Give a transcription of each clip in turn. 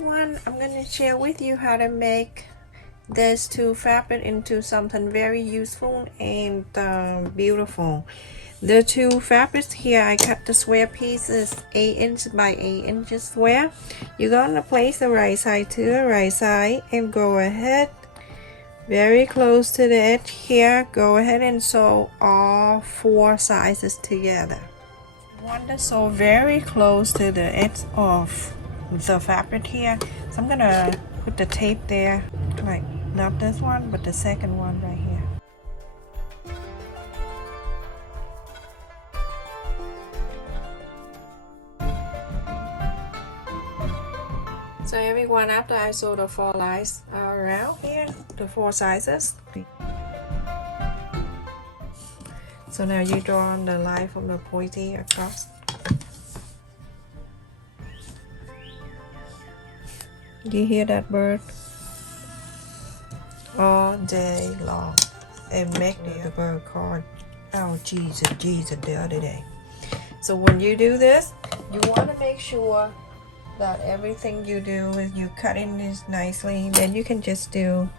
everyone, I'm gonna share with you how to make these two fabric into something very useful and beautiful. The two fabrics here, I cut the square pieces 8 inch by 8 inches square. You're gonna place the right side to the right side and go ahead very close to the edge here. Go ahead and sew all 4 sizes together. You want to sew very close to the edge of the fabric here, so I'm gonna put the tape there, like not this one but the second one right here. So everyone, after I sew the 4 lines around here, the 4 sizes, so now you draw on the line from the pointy across. You hear that bird all day long and make the bird call, oh Jesus, Jesus, the other day. So when you do this, you want to make sure that everything you do is you cutting this nicely. Then you can just do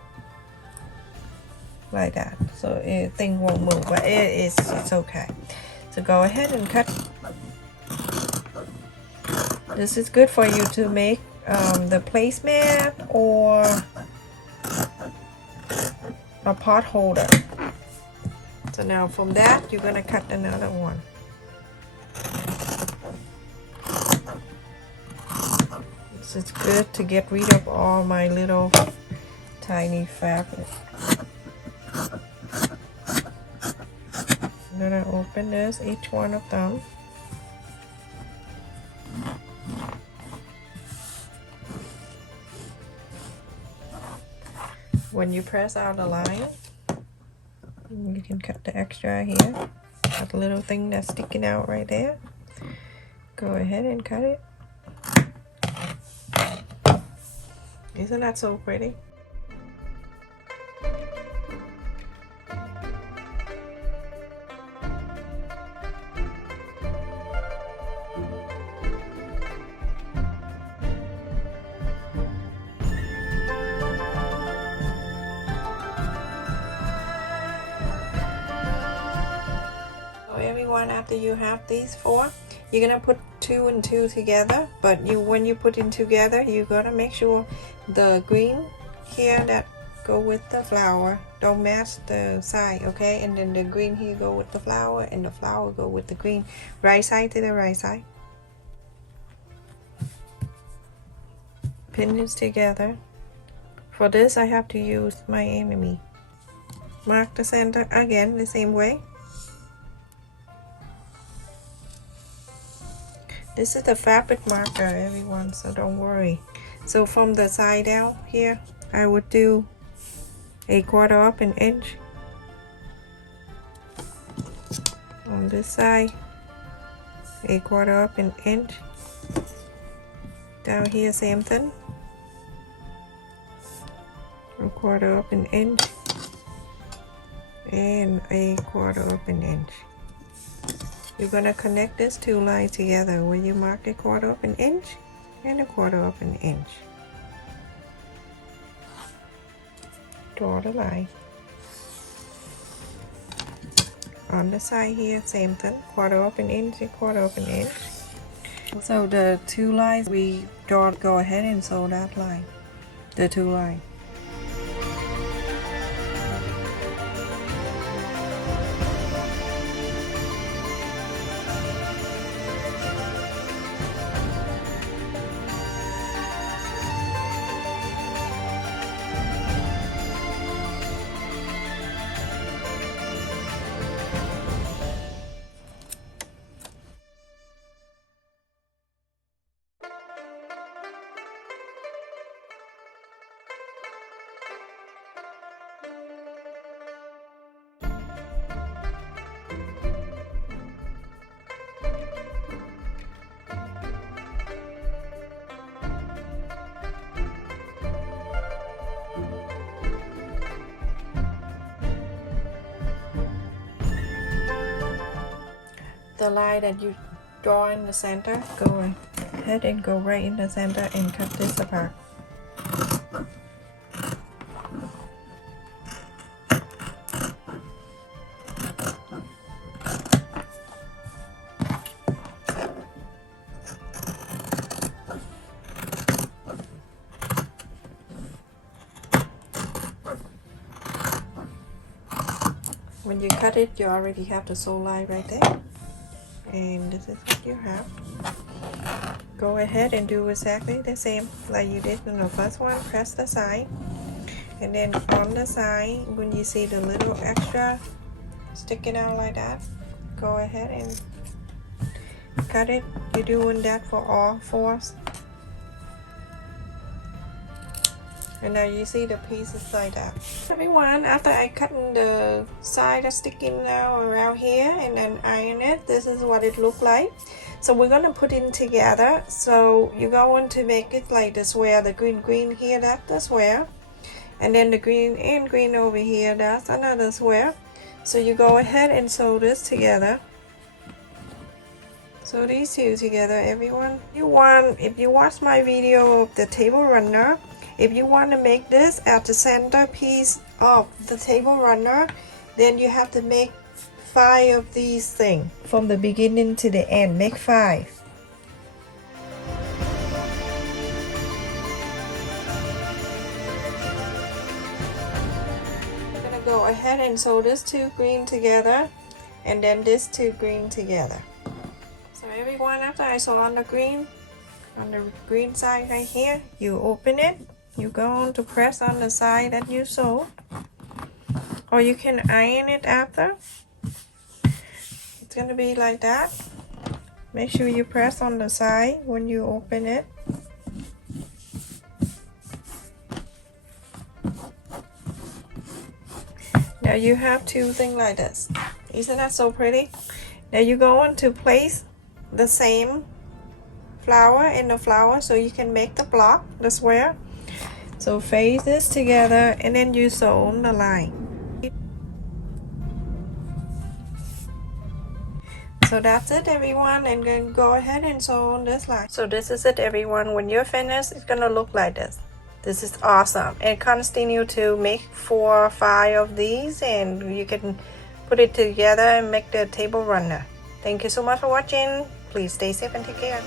like that, so thing won't move, but it's okay. So go ahead and cut. This is good for you to make the placemat or a pot holder. So now from that you're gonna cut another one. This is good to get rid of all my little tiny fabric. I'm gonna open this, each one of them. When you press out the line, you can cut the extra here. That little thing that's sticking out right there. Go ahead and cut it. Isn't that so pretty? Everyone, after you have these 4, you're gonna put 2 and 2 together, but when you put it together, you're gonna make sure the green here that go with the flower don't match the side, okay? And then the green here go with the flower, and the flower go with the green. Right side to the right side. Pin this together. For this I have to use my enemy. Mark the center again the same way. This is the fabric marker, everyone, so don't worry. So from the side down here, I would do 1/4 up an inch. On this side, 1/4 up an inch. Down here, same thing. 1/4 up an inch. And 1/4 up an inch. You're gonna connect these 2 lines together where you mark 1/4 up an inch and 1/4 up an inch. Draw the line. On the side here, same thing, 1/4 up an inch, 1/4 up an inch. So the 2 lines we draw, go ahead and sew that line, the 2 lines. the line that you draw in the center, go ahead and go right in the center and cut this apart. When you cut it, you already have the sew line right there, and this is what you have. Go ahead and do exactly the same like you did in the first one. Press the side, and then on the side, when you see the little extra sticking out like that, go ahead and cut it. You're doing that for all fours. And now you see the pieces like that. Everyone, after I cut the side that's sticking now around here and then iron it, this is what it looked like. So we're gonna put it together. So you're going to make it like the square, the green here, that's the square. And then the green over here, that's another square. So you go ahead and sew this together. So these two together, everyone. If you watch my video of the table runner, if you want to make this at the center piece of the table runner, then you have to make 5 of these things from the beginning to the end. Make 5. I'm gonna go ahead and sew this 2 green together, and then this 2 green together. So everyone, after I sew on the green side right here, you open it. You're going to press on the side that you sewed, or you can iron it after. It's gonna be like that. Make sure you press on the side when you open it. Now you have 2 things like this. Isn't that so pretty? Now you're going to place the same flower in the flower so you can make the block, the square. So face this together and then you sew on the line. So that's it, everyone, and then go ahead and sew on this line. So this is it, everyone. When you're finished, it's gonna look like this. This is awesome. And continue to make 4 or 5 of these, and you can put it together and make the table runner. Thank you so much for watching. Please stay safe and take care.